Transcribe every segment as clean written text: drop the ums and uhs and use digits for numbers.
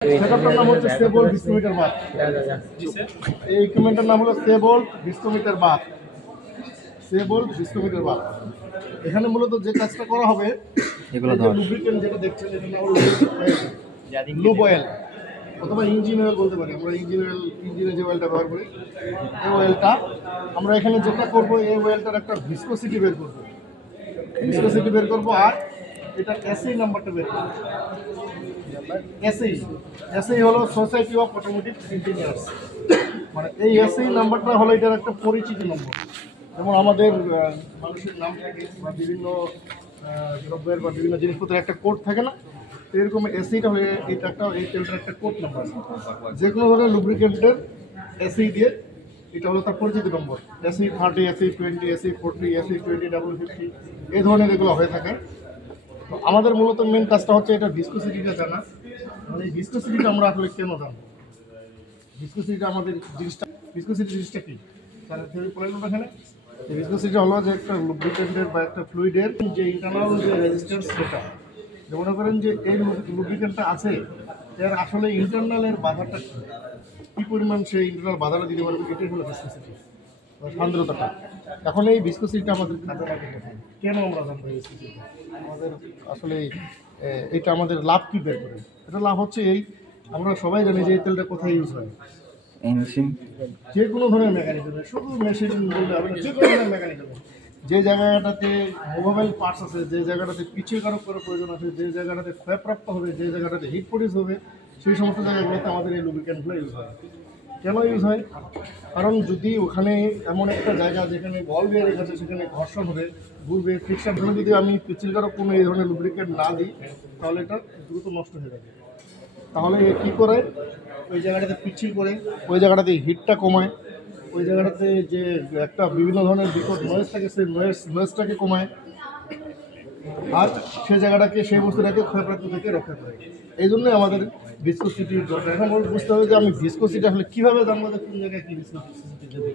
সেটআপটার নাম হচ্ছে সেবল viscometer bath. এই ইকুইপমেন্টের নাম হলো সেবল ভিস্কোমিটার বাথ। সেবল viscometer bath. এখানে মূলত যে কাজটা করা হবে, এগুলো লুব্রিকেন্ট যেটা দেখছেন এটা নাম হলো লুব অয়েল অথবা ইঞ্জিন অয়েল বলতে পারি। আমরা ইঞ্জিনে যে অয়েলটা ব্যবহার করি, এই অয়েলটা আমরা এখানে যেটা করবো, এই অয়েলটার একটা ভিসকোসিটি বের করবো। ভিসকোসিটি বের করবো আর এটা এসআই নাম্বারটা বের করবো। এসআই হলো সোসাইটি অফ অটোমোটিভ ইঞ্জিনিয়ার্স। মানে এই এসআই নাম্বারটা হলো এটার একটা পরিচিতি নম্বর। যেমন আমাদের মানুষের নাম থাকে বা বিভিন্ন দ্রব্যের বা বিভিন্ন জিনিসপত্রের একটা কোড থাকে না, এরকম এসআইটা হলে এটা একটা এই তেলটার একটা কোড নাম্বার। যে কোনো ধরনের লুব্রিকেন্টের এসআই দিয়ে এটা হলো তার পরিচিতি নম্বর। এসআই 30, এসআই 20, এসআই 40, এসআই 20, 50 এই ধরনের এগুলো হয়ে থাকে। তো আমাদের মূলত মেন কাজটা হচ্ছে এটা ভিসকোসিটিটা জানা। মানে এই ভিসকোসিটিটা আমরা আসলে কেন জানবো, ভিসকোসিটিটা আমাদের জিনিসটা, ভিসকোসিটি জিনিসটা কি তাহলে থিওরি পড়ে নেবো এখানে। এই ভিসকোসিটি হলো যে একটা লুব্রিকেন্টের বা একটা ফ্লুইডের যে ইন্টারনাল যে রেজিস্ট্যান্স, সেটা মনে করেন যে এই লুব্রিকেন্টটা আছে এর আসলে ইন্টারনালের বাধাটা কী পরিমাণ সেই ইন্টারনাল বাধাটা দিতে পারবে, এটাই হলো ভিসকোসিটি, সান্দ্রতাটা। এখন এই ভিসকোসিটিটা আমাদের কাজে লাগে কেন আমরা জানবো এই ভিসকোসিটি আমাদের আসলে এটা আমাদের লাভ কী বের করে। এটা লাভ হচ্ছে এই, আমরা সবাই জানি যে এই তেলটা কোথায় ইউজ হয়, যে কোনো ধরনের মেকানিজমে, শুধু মেশিন বললে হবে না, যে কোনো ধরনের মেকানিজমে। যে জায়গাটাতে মোবাইল পার্টস আছে, যে জায়গাটাতে পিছিয়ে কারক করার প্রয়োজন আছে, যে জায়গাটাতে ক্ষয়প্রাপ্ত হবে, যে জায়গাটাতে হিট প্রডিউস হবে, সেই সমস্ত জায়গাগুলোতে আমাদের এই লুব্রিক্যান্টগুলো ইউজ হয়। কেন ইউজ হয়? কারণ যদি ওখানে এমন একটা জায়গা যেখানে বল বেয়ারিং আছে, সেখানে ঘর্ষণ হবে, ঘুরবে, ফ্রিকশন হবে, যদি আমি পিচ্ছিল কারক কোনো এই ধরনের লুব্রিক্যান্ট না দিই, তাহলে এটা দ্রুত নষ্ট হয়ে যাবে। তাহলে কী করে ওই জায়গাটাতে পিচ্ছিল করে, ওই জায়গাটাতে হিটটা কমায়, ওই জায়গাটাতে যে একটা বিভিন্ন ধরনের বিকট নয়েজ থাকে, সেই নয়েজটাকে কমায়, আর সেই জায়গাটাকে, সেই বস্তুটাকে ক্ষয়প্রাপ্ত থেকে রক্ষা করে। এই জন্যই আমাদের ভিসকোসিটির দরকার। এখন বুঝতে হবে যে আমি ভিসকোসিটি আসলে কীভাবে জানবো যে কোন জায়গায় কী ভিসকোসিটি দেবে।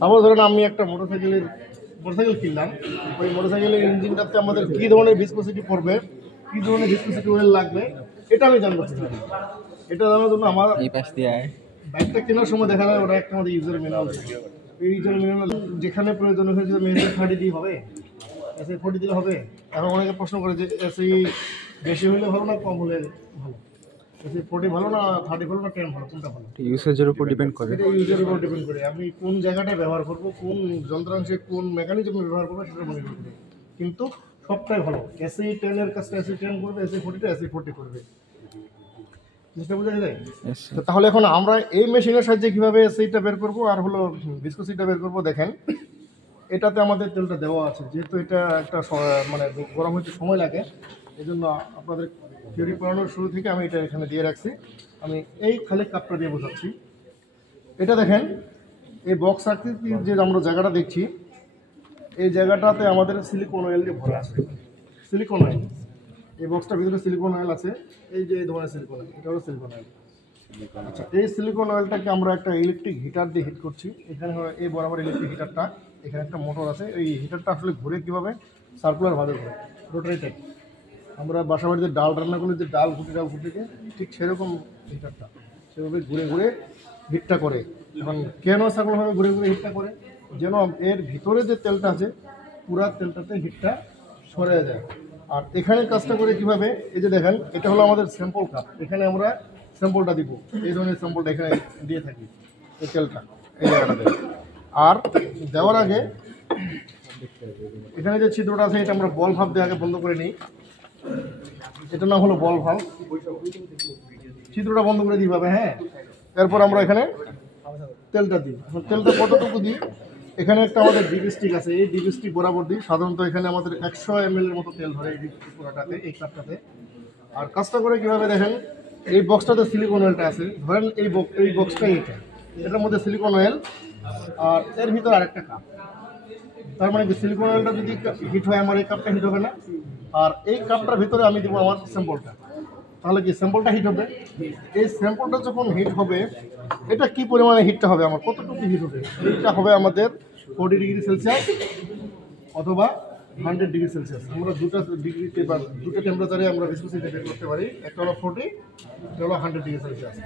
সাপোজ ধরেন আমি একটা মোটরসাইকেল কিনলাম, ওই মোটরসাইকেলের ইঞ্জিনটাতে আমাদের কী ধরনের ভিসকোসিটি পড়বে, কী ধরনের ভিসকোসিটি অয়েল লাগবে, এটা আমি জানবো। এটা জানার জন্য আমার বাইকটা কেনার সময় দেখা যায় ওরা একটা আমাদের ইউজার ম্যানুয়াল, এই ইউজার ম্যানুয়াল যেখানে প্রয়োজন হয়ে যদি এসআই 30 দিয়ে হবে, এসআই 40 দিলে হবে। এখন অনেকে প্রশ্ন করে যে এসআই বেশি হলে ভালো না কম হলে ভালো, এসআই 40 ভালো না 30 ভালো না 10 ভালো, কোনটা ভালো? ইউসেজের উপর ডিপেন্ড করে। এটা ইউজারের উপর ডিপেন্ড করে, আমি কোন জায়গাটা ব্যবহার করবো, কোন যন্ত্রাংশে কোন মেকানিজমে ব্যবহার করবো সেটার উপর নির্ভর করে। কিন্তু সবটাই ভালো, এসআই 10 এর কাজটা এসআই 10 করবে, এসআই 40টা এসআই 40 করবে। জিনিসটা বোঝা যায়? তাহলে এখন আমরা এই মেশিনের সাহায্যে কীভাবে এসআইটা বের করবো আর হলো ভিসকোসিটিটা বের করবো, দেখেন এটাতে আমাদের তেলটা দেওয়া আছে। যেহেতু এটা একটা মানে গরম হতে সময় লাগে, এই জন্য আপনাদের থিওরি পড়ানোর শুরু থেকে আমি এটা এখানে দিয়ে রাখছি। আমি এই খালি কাপটা দিয়ে বোঝাচ্ছি। এটা দেখেন, এই বক্স আকৃতির যে আমরা জায়গাটা দেখছি, এই জায়গাটাতে আমাদের সিলিকন অয়েল দিয়ে ভরা আছে। সিলিকন অয়েল, এই বক্সটার ভিতরে সিলিকন অয়েল আছে। এই যে এই ধরনের সিলিকন অয়েল, এটা হলো সিলিকন অয়েল। আচ্ছা, এই সিলিকন অয়েলটাকে আমরা একটা ইলেকট্রিক হিটার দিয়ে হিট করছি। এখানে এই বরাবর ইলেকট্রিক হিটারটা, এখানে একটা মোটর আছে। এই হিটারটা আসলে ঘুরে কীভাবে, সার্কুলারভাবে ঘুরে, রোটারি টাইপ। আমরা বাসা বাড়িতে ডাল রান্না করলে যে ডাল ফুটিকে ঠিক সেরকম হিটারটা সেভাবে ঘুরে ঘুরে হিটটা করে। এখন কেন সার্কুলারভাবে ঘুরে ঘুরে হিটটা করে? যেন এর ভিতরে যে তেলটা আছে পুরা তেলটাতে হিটটা সরে যায়। আর এখানে কাজটা করে কীভাবে, এই যে দেখেন এটা হলো আমাদের স্যাম্পল কাপ। এখানে আমরা স্যাম্পলটা দিব, এই ধরনের স্যাম্পলটা এখানে দিয়ে থাকি, এই তেলটা এই জায়গাটাতে। আর দেওয়ার আগে এখানে যে ছিদ্রটা আছে, এটা আমরা বল ভাল্ব দিয়ে আগে বন্ধ করে নিই। এটার নাম হলো বল ভাল্ব। ছিদ্রটা বন্ধ করে দিই ভাবে, হ্যাঁ। এরপর আমরা এখানে তেলটা দিই। তেলটা কতটুকু দিই, এখানে একটা আমাদের ডিপ স্টিক আছে, এই ডিপ স্টিক বরাবর দিই। সাধারণত এখানে আমাদের 100 ml এর মতো তেল ধরে এই পুরাটাতে, এই কাপটাতে। আর কাজটা করে কীভাবে দেখেন, এই বক্সটাতে সিলিকন অয়েলটা আছে। ধরেন এই বক্সটাই এটার মধ্যে সিলিকন অয়েল, আর এর ভিতরে আরেকটা কাপ। তার মানে কি, সিলিকন অয়েলটা যদি হিট হয় আমার এই কাপটা হিট হবে না, আর এই কাপটার ভিতরে আমি দেবো আমার স্যাম্পলটা, তাহলে কি স্যাম্পলটা হিট হবে। এই স্যাম্পলটা যখন হিট হবে, এটা কি পরিমাণে হিটটা হবে, আমার কতটুকু হিট হবে, হিটটা হবে আমাদের 40 ডিগ্রি সেলসিয়াস অথবা 100 ডিগ্রি সেলসিয়াস। আমরা দুটো ডিগ্রিতে বা দুটো টেম্পারেচারে আমরা ভিসকোসিটি বের করতে পারি। একটা হলো 40, এটা হলো 100 ডিগ্রি সেলসিয়াস।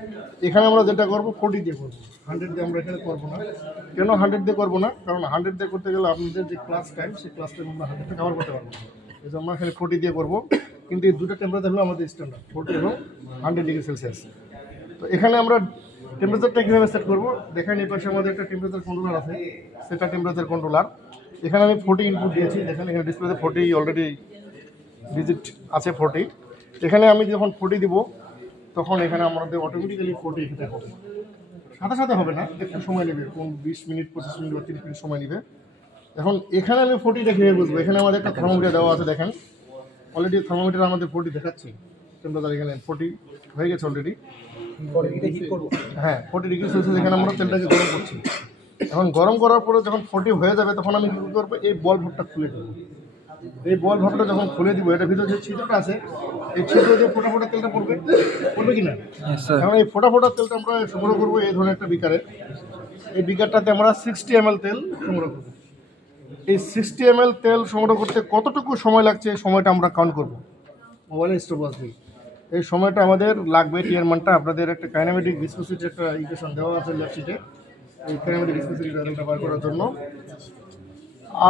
এখানে আমরা যেটা করবো 40 দিয়ে করবো, 100 দিয়ে আমরা এখানে করবো না। কেন 100 দিয়ে করবো না? কারণ 100 দিয়ে করতে গেলে আপনাদের যে ক্লাস টাইম, সেই ক্লাস টাইম আমরা 100 দিয়ে কভার করতে পারবো না। এই জন্য আমরা এখানে 40 দিয়ে করবো। কিন্তু এই দুটো টেম্পারেচার হলো আমাদের স্ট্যান্ডার্ড, 40 এবং 100 ডিগ্রি সেলসিয়াস। তো এখানে আমরা টেম্পারেচারটা কীভাবে সেট করবো দেখেন। এই পাশে আমাদের একটা টেম্পারেচার কন্ট্রোলার আছে, সেটা টেম্পারেচার কন্ট্রোলার। এখানে আমি 40 ইনপুট দিয়েছি, দেখেন এখানে ডিসপ্লেতে 40 অলরেডি ডিজিট আছে 40। এখানে আমি যখন 40 দিব তখন এখানে আমাদের অটোমেটিক্যালি 40 এখানে হবে, সাথে সাথে হবে না, একটু সময় নেবে, কোন 20 মিনিট 25 মিনিট বা 30 মিনিট সময় নেবে। এখন এখানে আমি 40টা কীভাবে বুঝবো? এখানে আমাদের একটা থার্মোমিটার দেওয়া আছে, দেখেন অলরেডি থার্মোমিটার আমাদের 40 দেখাচ্ছে টেম্পারেচার। এখানে 40 হয়ে গেছে অলরেডি। হ্যাঁ 40 ডিগ্রি সেলসিয়াস। এখানে আমরা তেলটাকে গরম করছি। এখন গরম করার পরে যখন 40 হয়ে যাবে তখন আমি কী করবো? এই বল ভাবটা খুলে দেবো। এই বল ভাবটা যখন খুলে দিব, এটার ভিতরে যে ছিদ্রটা আছে, এই ছিদ্র যে ফোটা ফোটা তেলটা পড়বে কি না? এখন এই ফোটা ফোটা তেলটা আমরা সংগ্রহ করবো এই ধরনের একটা বিকারে। এই বিকারটাতে আমরা 60 ml তেল সংগ্রহ করবো। এই 60 ml তেল সংগ্রহ করতে কতটুকু সময় লাগছে, এই সময়টা আমরা কাউন্ট করবো মোবাইলে স্টপওয়াচ দিয়ে। এই সময়টা আমাদের লাগবে, টিয়ার মানটা আপনাদের একটা কাইনেমেটিক ভিসকোসিটির একটা ইকুয়েশন দেওয়া আছে লেফট শিটে, এই কাইনেমেটিক ভিসকোসিটি রেজাল্টটা বার করার জন্য।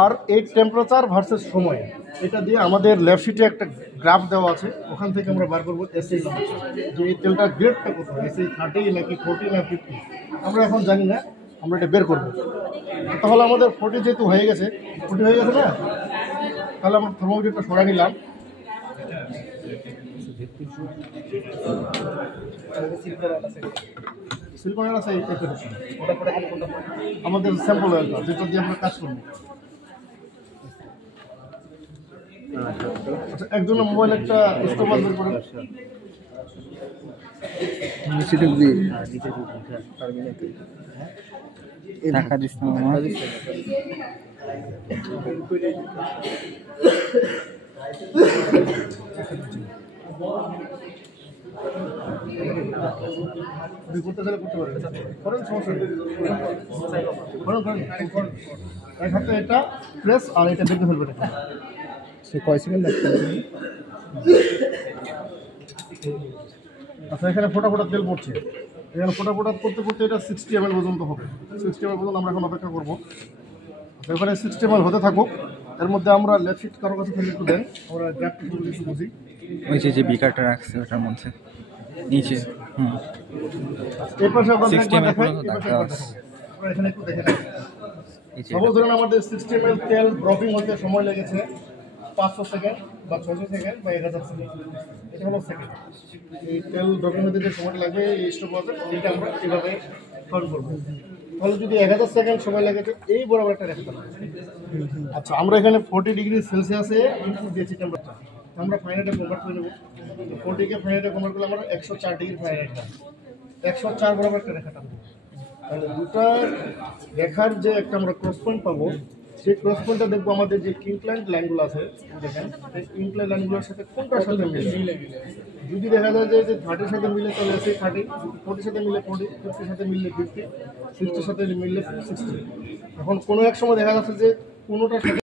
আর এই টেম্পারেচার ভার্সেস সময়, এটা দিয়ে আমাদের লেফট শিটে একটা গ্রাফ দেওয়া আছে, ওখান থেকে আমরা বার করবো এসআই নাম্বার, যে এই তেলটা গ্রেডটা কত, এসআই 30 নাকি 40 না 50 আমরা এখন জানি না, আমরা এটা বের করবো। তাহলে আমাদের 40 যেহেতু হয়ে গেছে, 40 হয়ে গেছে না, তাহলে আমরা থার্মোমিটারটা সরাই নিলাম। সিলিকনের আছে আমাদের স্যাম্পল অয়েলটা, যেটা দিয়ে আমরা কাজ করবো। আচ্ছা, একজনের মোবাইল একটা স্টপওয়াচ বের করেন। টাকা দিস না আমার। করতে চাইলে করতে পারেন, করেন, সমস্যা নেই, করেন। এক হাতে এটা প্রেস আর এটা দেখে ফেলবে। সে কয় সেকেন্ড লাগবে? আচ্ছা, এখানে ফোটা ফোটা তেল পড়ছে। এখানে ফোটা ফোটা করতে করতে এটা 60 ml পর্যন্ত হবে। 60 ml পর্যন্ত আমরা এখন অপেক্ষা করবো। আচ্ছা, এখানে 60 ml হতে থাকুক। এর মধ্যে আমরা লেফট শিট কারো কাছে একটু দেন, আমরা গ্যাপটা একটু বুঝি। ওই যে বিকারটা রাখছে ওটার মধ্যে নিচে। এই পাশে আমরা 60 ml পর্যন্ত আমরা এখানে একটু দেখে নিই। সাপোজ ধরেন আমাদের 60 ml তেল ড্রপিং হতে সময় লেগেছে 500 সেকেন্ড বা 600 সেকেন্ড বা 1000 সেকেন্ড। এটা হলো সেকেন্ড। এই তেল ড্রপিং হতে যে সময়টা লাগবে এই স্টপওয়াচে, এটা আমরা এভাবে কাউন্ট করবো। তাহলে যদি 1000 সেকেন্ড সময় লেগেছে, এই বরাবর একটা রেখা। আচ্ছা, আমরা এখানে 40 ডিগ্রি সেলসিয়াসে ইনপুট দিয়েছি টেম্পারেচার, আমরা ফাইনাইটে কনভার্ট করে নেবো। 40কে ফাইনাইটে কনভার্ট করলে আমরা 104 ডিগ্রি ফাইনাইট, 104 বরাবর একটা রেখা টানবো। তাহলে দুটা রেখার যে একটা আমরা ক্রস পয়েন্ট পাবো, সেই ক্রস পয়েন্টটা দেখবো আমাদের যে ইনক্লাইন্ড লাইনগুলো আছে, দেখেন এই ইনক্লাইন্ড লাইনগুলোর সাথে কোনটার সাথে মিলে। যদি দেখা যায় যে 30-এর সাথে মিলে তাহলে এসে 30, 40-এর সাথে মিলে 40, 50-এর সাথে মিললে 50, 60-এর সাথে মিললে 60। এখন কোনো এক সময় দেখা যাচ্ছে যে কোনোটার সাথে